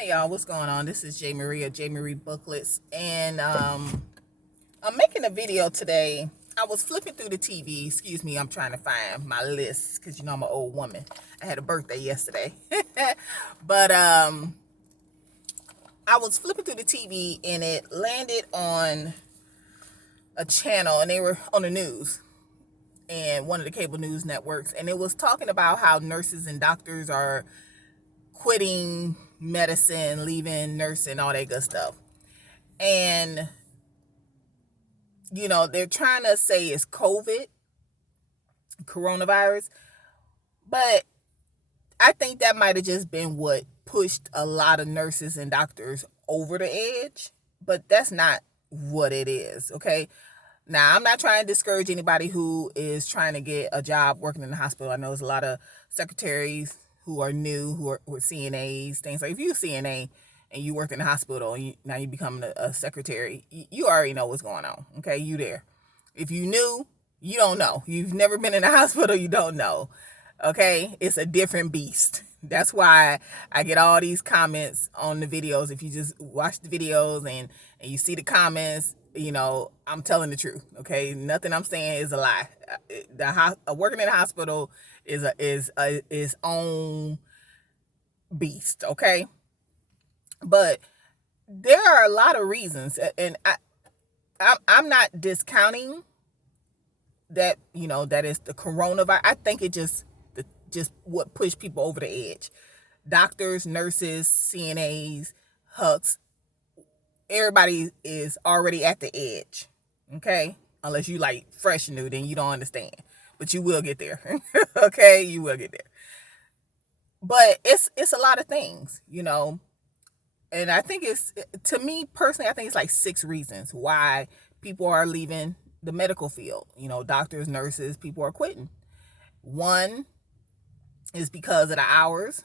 Hey y'all, what's going on? This is J Marie of J Marie Booklets, and I'm making a video today. I was flipping through the TV. Excuse me, I'm trying to find my list because I'm an old woman. I had a birthday yesterday, but I was flipping through the TV and it landed on a channel, and they were on the news and one of the cable news networks, and it was talking about how nurses and doctors are quitting medicine, leaving nursing, all that good stuff. And they're trying to say it's coronavirus, but I think that might have just been what pushed a lot of nurses and doctors over the edge, but that's not what it is. Okay, now I'm not trying to discourage anybody who is trying to get a job working in the hospital. I know there's a lot of secretaries who are new, who are CNAs, things like, if you're a CNA and you work in the hospital and now you become a secretary, you already know what's going on. Okay, you there. If you knew, you don't know. You've never been in a hospital, you don't know. Okay, it's a different beast. That's why I get all these comments on the videos. If you just watch the videos and you see the comments, I'm telling the truth. Okay, nothing I'm saying is a lie. Working in a hospital is its own beast. Okay, but there are a lot of reasons, and I'm not discounting that. That is the coronavirus. I think it just what pushed people over the edge. Doctors, nurses, CNAs, HUCs, everybody is already at the edge. Okay, unless you like fresh new, then you don't understand, but you will get there. Okay, you will get there. But it's a lot of things, and I think to me personally, I think it's like 6 reasons why people are leaving the medical field. Doctors, nurses, people are quitting. One is because of the hours.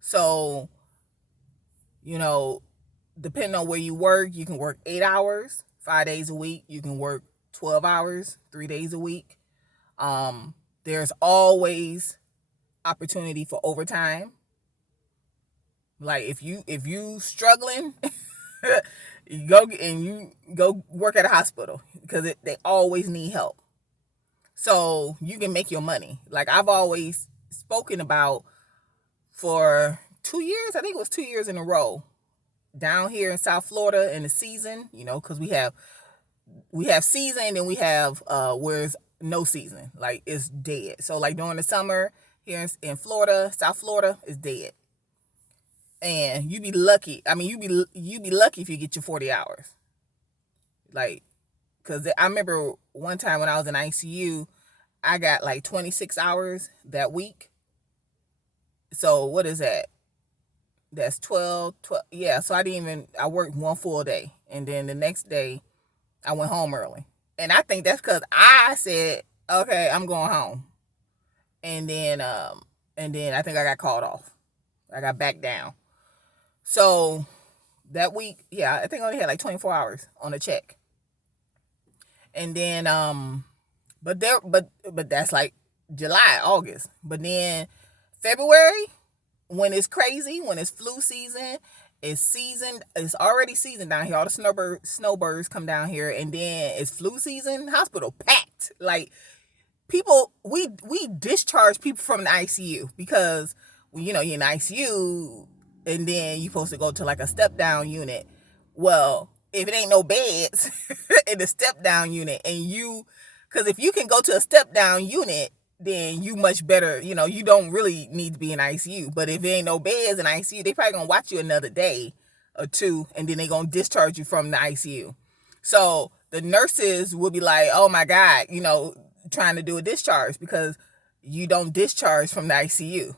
So, depending on where you work, you can work 8 hours, 5 days a week. You can work 12 hours, 3 days a week. There's always opportunity for overtime. Like if you struggling, you go work at a hospital because they always need help. So you can make your money. Like I've always spoken about for 2 years, I think it was 2 years in a row, down here in South Florida in the season, because we have season and then we have where it's no season, like it's dead. So like during the summer here in Florida, South Florida, is dead. And you be lucky. I mean, you be lucky if you get your 40 hours. Like, because I remember one time when I was in ICU, I got like 26 hours that week. So what is that? That's 12. Yeah, so I worked one full day. And then the next day, I went home early. And I think that's because I said, okay, I'm going home. And then I think I got called off. I got back down. So that week, yeah, I think I only had like 24 hours on a check. And then but that's like July, August. But then February, when it's crazy, when it's flu season, it's already season down here. All the snowbirds come down here, and then it's flu season, hospital packed. Like people, we discharge people from the ICU because you're in the ICU and then you're supposed to go to like a step down unit. Well, if it ain't no beds in the step down unit, because if you can go to a step down unit, then you much better, you don't really need to be in ICU. But if there ain't no beds in ICU, they probably gonna watch you another day or two, and then they gonna discharge you from the ICU. So the nurses will be like, oh my God, trying to do a discharge because you don't discharge from the ICU.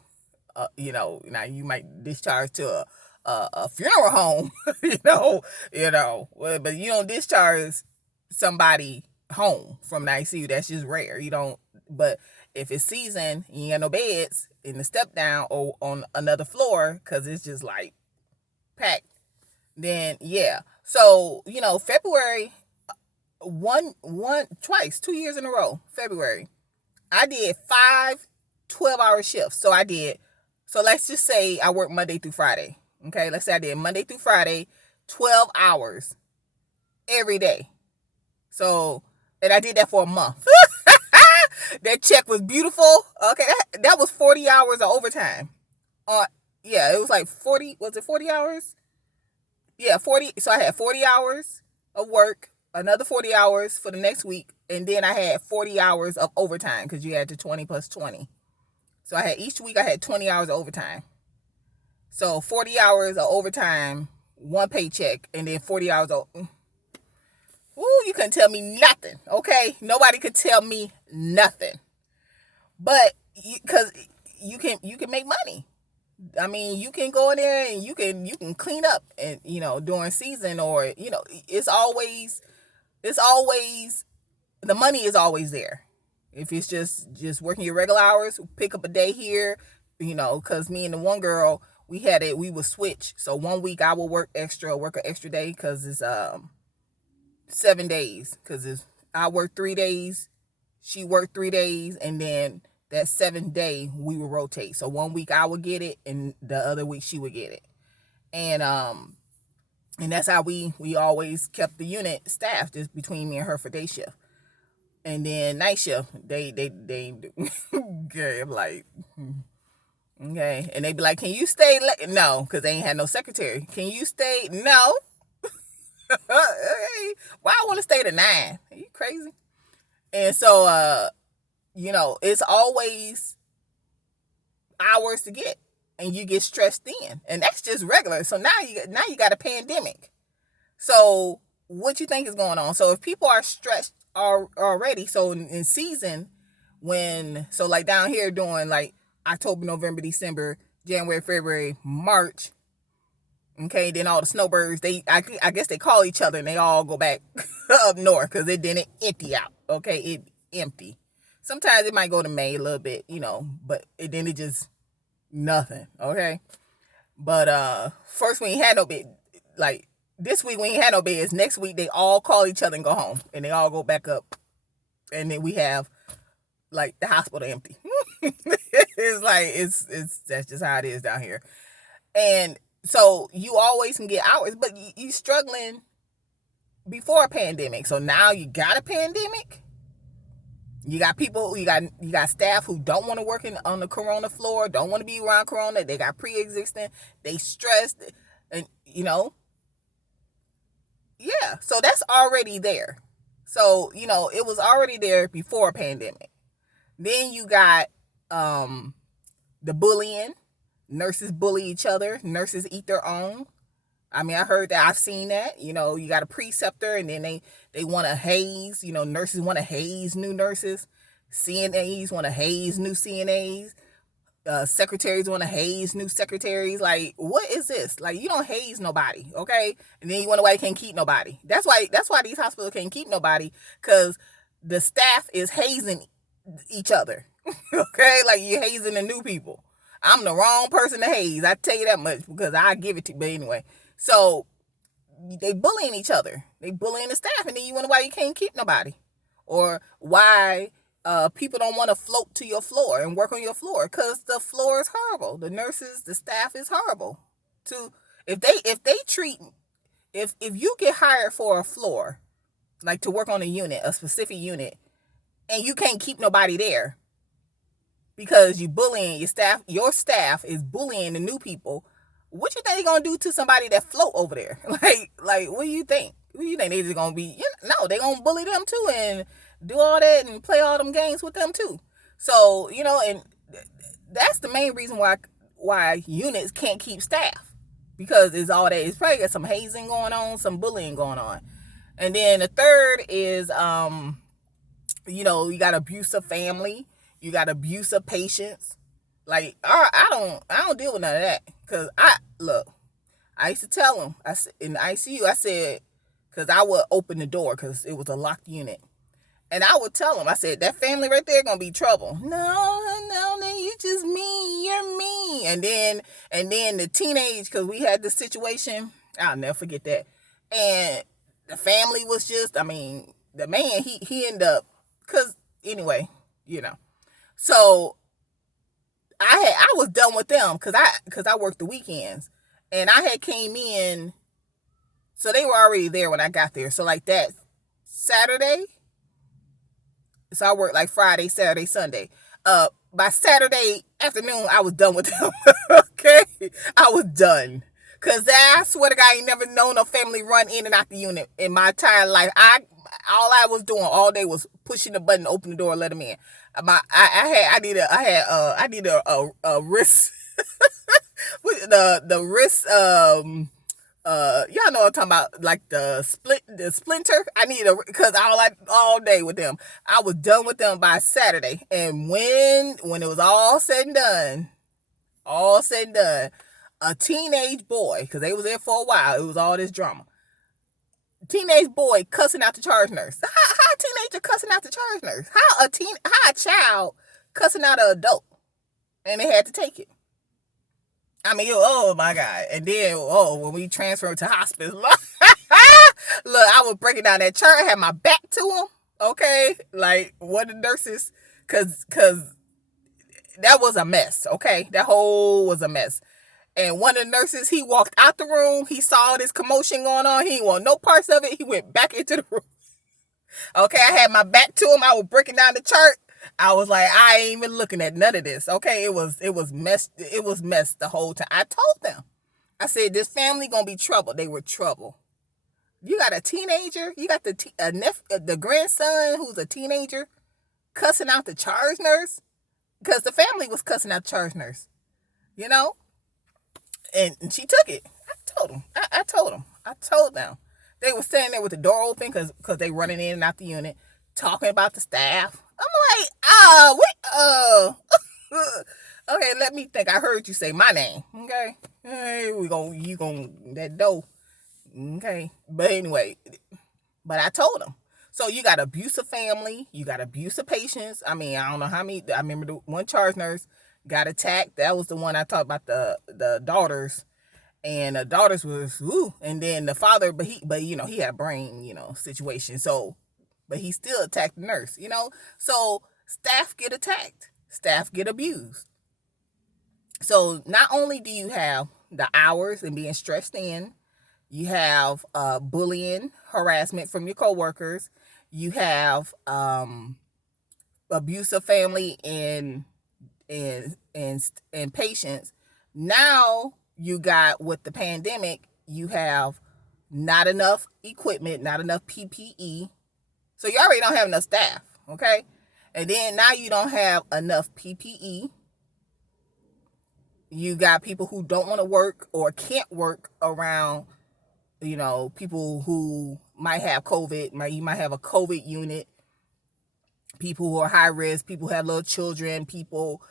Now you might discharge to a funeral home, but you don't discharge somebody home from the ICU. That's just rare. You don't, but if it's season, you ain't got no beds in the step down or on another floor because it's just like packed, then yeah. So, February, twice, 2 years in a row, February, I did 5 12-hour shifts. So let's just say I work Monday through Friday. Okay, let's say I did Monday through Friday, 12 hours every day. So, and I did that for a month. That check was beautiful. Okay, that was 40 hours of overtime. Yeah, it was like 40, was it 40 hours? Yeah, 40. So I had 40 hours of work, another 40 hours for the next week, and then I had 40 hours of overtime because you had the 20 plus 20. So I had each week I had 20 hours of overtime. So 40 hours of overtime, one paycheck, and then 40 hours of you couldn't tell me nothing, okay? Nobody could tell me nothing. But because you can make money. I mean, you can go in there and you can clean up and during season, or it's always the money is always there. If it's just working your regular hours, pick up a day here, because me and the one girl, we would switch. So one week I will work an extra day because it's 7 days, because I work 3 days, she worked 3 days, and then that 7th day we would rotate. So one week I would get it, and the other week she would get it, and that's how we always kept the unit staffed, just between me and her for day shift. And then night shift, they okay, I'm like, okay, and they be like, can you stay late? No, because they ain't had no secretary. Can you stay? No. Why I want to stay to 9? Are you crazy? And so it's always hours to get, and you get stressed in, and that's just regular. So now you got a pandemic. So what you think is going on? So if people are stressed already, so in season, so like down here during like October, November, December, January, February, March, okay, then all the snowbirds, I guess they call each other and they all go back up north because it didn't empty out. Okay, it empty. Sometimes it might go to May a little bit, but then it just nothing. Okay, but first we ain't had no bed. Like this week we ain't had no beds. Next week they all call each other and go home, and they all go back up, and then we have like the hospital empty. It's like it's that's just how it is down here, and so you always can get hours, but you struggling before a pandemic. So now you got a pandemic. You got people, you got staff who don't want to work on the corona floor, don't want to be around corona. They got pre-existing, they stressed, and yeah. So that's already there. So it was already there before a pandemic. Then you got the bullying. Nurses bully each other. Nurses eat their own. I mean, I heard that. I've seen that. You got a preceptor, and then they want to haze. Nurses want to haze new nurses. CNAs want to haze new CNAs. Secretaries want to haze new secretaries. Like, what is this? Like, you don't haze nobody, okay? And then you wonder why you can't keep nobody. That's why these hospitals can't keep nobody, because the staff is hazing each other. Okay, like you're hazing the new people. I'm the wrong person to haze. I tell you that much, because I give it to you. But anyway, so they bullying each other. They bullying the staff, and then you wonder why you can't keep nobody, or why people don't want to float to your floor and work on your floor, because the floor is horrible. The nurses, the staff is horrible. If you get hired for a floor, like to work on a specific unit, and you can't keep nobody there because you bullying your staff is bullying the new people, what you think they're gonna do to somebody that float over there? Like what do you think? What do you think they just gonna be? No, they gonna bully them too and do all that and play all them games with them too. So and that's the main reason why units can't keep staff, because it's all that. It's probably got some hazing going on, some bullying going on. And then the third is you got abusive family, you got abusive patients. Like I don't deal with none of that, because I used to tell them, in the ICU, I said, because I would open the door because it was a locked unit, and I would tell them, I said, that family right there gonna be trouble. No, you just mean, you're mean. And then the teenage, because we had this situation, I'll never forget that. And the family was just, the man, he ended up, because anyway, so I was done with them, because I worked the weekends, And I had came in, so they were already there when I got there. So like that Saturday, so I worked like Friday, Saturday, Sunday. By Saturday afternoon, I was done with them. Okay, I was done. Cause I swear to God, I ain't never known a family run in and out the unit in my entire life. All I was doing all day was pushing the button, open the door, and let them in. I need a wrist the wrist y'all know what I'm talking about, like the splinter. I need a, because all day with them. I was done with them by Saturday, and when it was all said and done, a teenage boy, because they was there for a while, it was all this drama. Teenage boy cussing out the charge nurse. How a teenager cussing out the charge nurse? How a child cussing out an adult, and they had to take it. I mean, oh my God. And then, when we transferred to hospice, look, I was breaking down that chart, had my back to him, okay? Like, one of the nurses, because that was a mess, okay? That whole was a mess. And one of the nurses, he walked out the room, he saw this commotion going on, he didn't want no parts of it, he went back into the room. Okay, I had my back to him, I was breaking down the chart. I was like, I ain't even looking at none of this. Okay, it was messed the whole time. I told them, I said, this family gonna be trouble. They were trouble. You got a teenager, you got the grandson who's a teenager cussing out the charge nurse, because the family was cussing out the charge nurse, you know, and she took it. I told them. They were standing there with the door open because they running in and out the unit, talking about the staff. I'm like, okay, let me think. I heard you say my name. Okay. Hey, that dough. Okay. But anyway, but I told them. So you got abusive family, you got abusive patients. I mean, I don't know how many. I remember the one charge nurse got attacked. That was the one I talked about, the daughters. And the daughters was, and then the father, but he had a brain, situation. So, but he still attacked the nurse, So staff get attacked. Staff get abused. So not only do you have the hours and being stressed in, you have bullying, harassment from your coworkers. You have abusive family and patients. Now you got, with the pandemic, you have not enough equipment, not enough PPE. So you already don't have enough staff, okay? And then now you don't have enough PPE. You got people who don't want to work or can't work around, people who might have COVID. You might have a COVID unit. People who are high risk, people who have little children, people,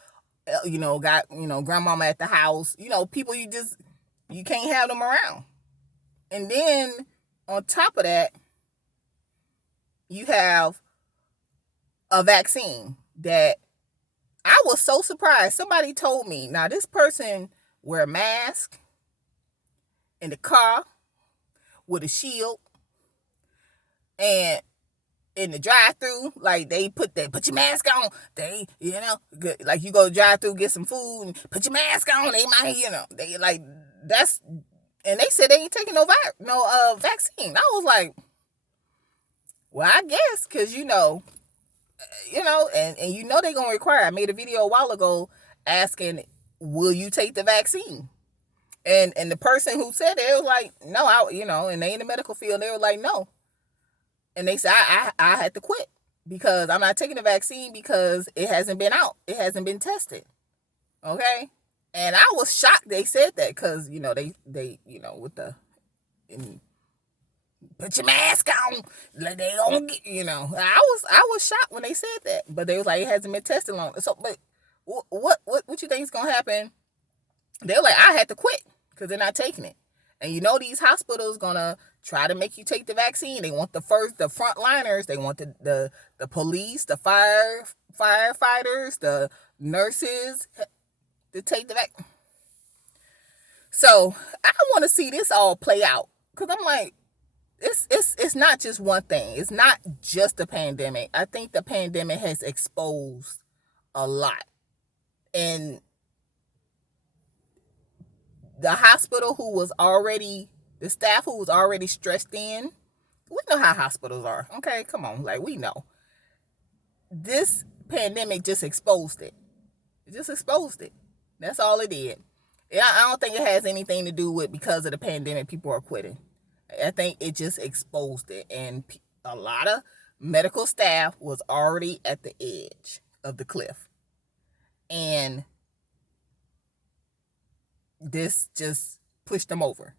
got, grandmama at the house. People you can't have them around. And then on top of that, you have a vaccine that I was so surprised. Somebody told me, now this person wear a mask in the car with a shield, and in the drive-through, like they put your mask on. They, like you go drive-through, get some food, and put your mask on. They might, they like, that's, and they said they ain't taking no vaccine. I was like, well, I guess, because and they're going to require. I made a video a while ago asking, will you take the vaccine? And the person who said it, it was like, no, and they in the medical field, they were like, no. And they said, I had to quit because I'm not taking the vaccine because it hasn't been out. It hasn't been tested. Okay? And I was shocked they said that because, they with the, put your mask on. Like they don't get, I was shocked when they said that. But they was like, it hasn't been tested long. So, but what you think is going to happen? They're like, I had to quit because they're not taking it. And these hospitals going to try to make you take the vaccine. They want the frontliners. They want the police, the firefighters, the nurses to take the vaccine. So I want to see this all play out because I'm like, it's not just one thing. It's not just the pandemic. I think the pandemic has exposed a lot, and the hospital who was already, the staff who was already stressed in, we know how hospitals are. Okay, come on, like we know. This pandemic just exposed it. It just exposed it. That's all it did. Yeah, I don't think it has anything to do with because of the pandemic people are quitting. I think it just exposed it, and a lot of medical staff was already at the edge of the cliff, and this just pushed them over.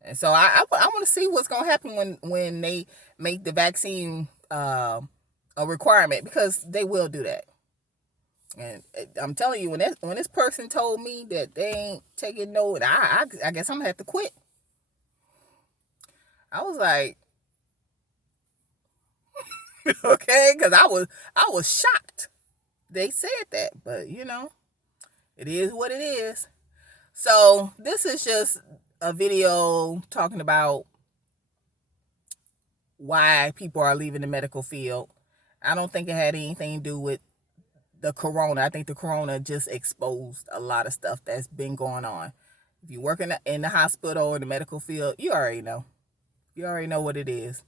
And so I want to see what's going to happen when they make the vaccine a requirement, because they will do that. And I'm telling you, when this person told me that they ain't taking no, I guess I'm gonna have to quit. I was like, okay, because I was shocked. They said that, but it is what it is. So this is just a video talking about why people are leaving the medical field. I don't think it had anything to do with the corona. I think the corona just exposed a lot of stuff that's been going on. If you work in the hospital or in the medical field, you already know. You already know what it is.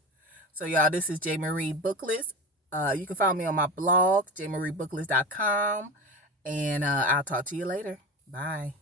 So y'all, this is J. Marie Booklets. You can find me on my blog, jmariebooklets.com. And I'll talk to you later. Bye.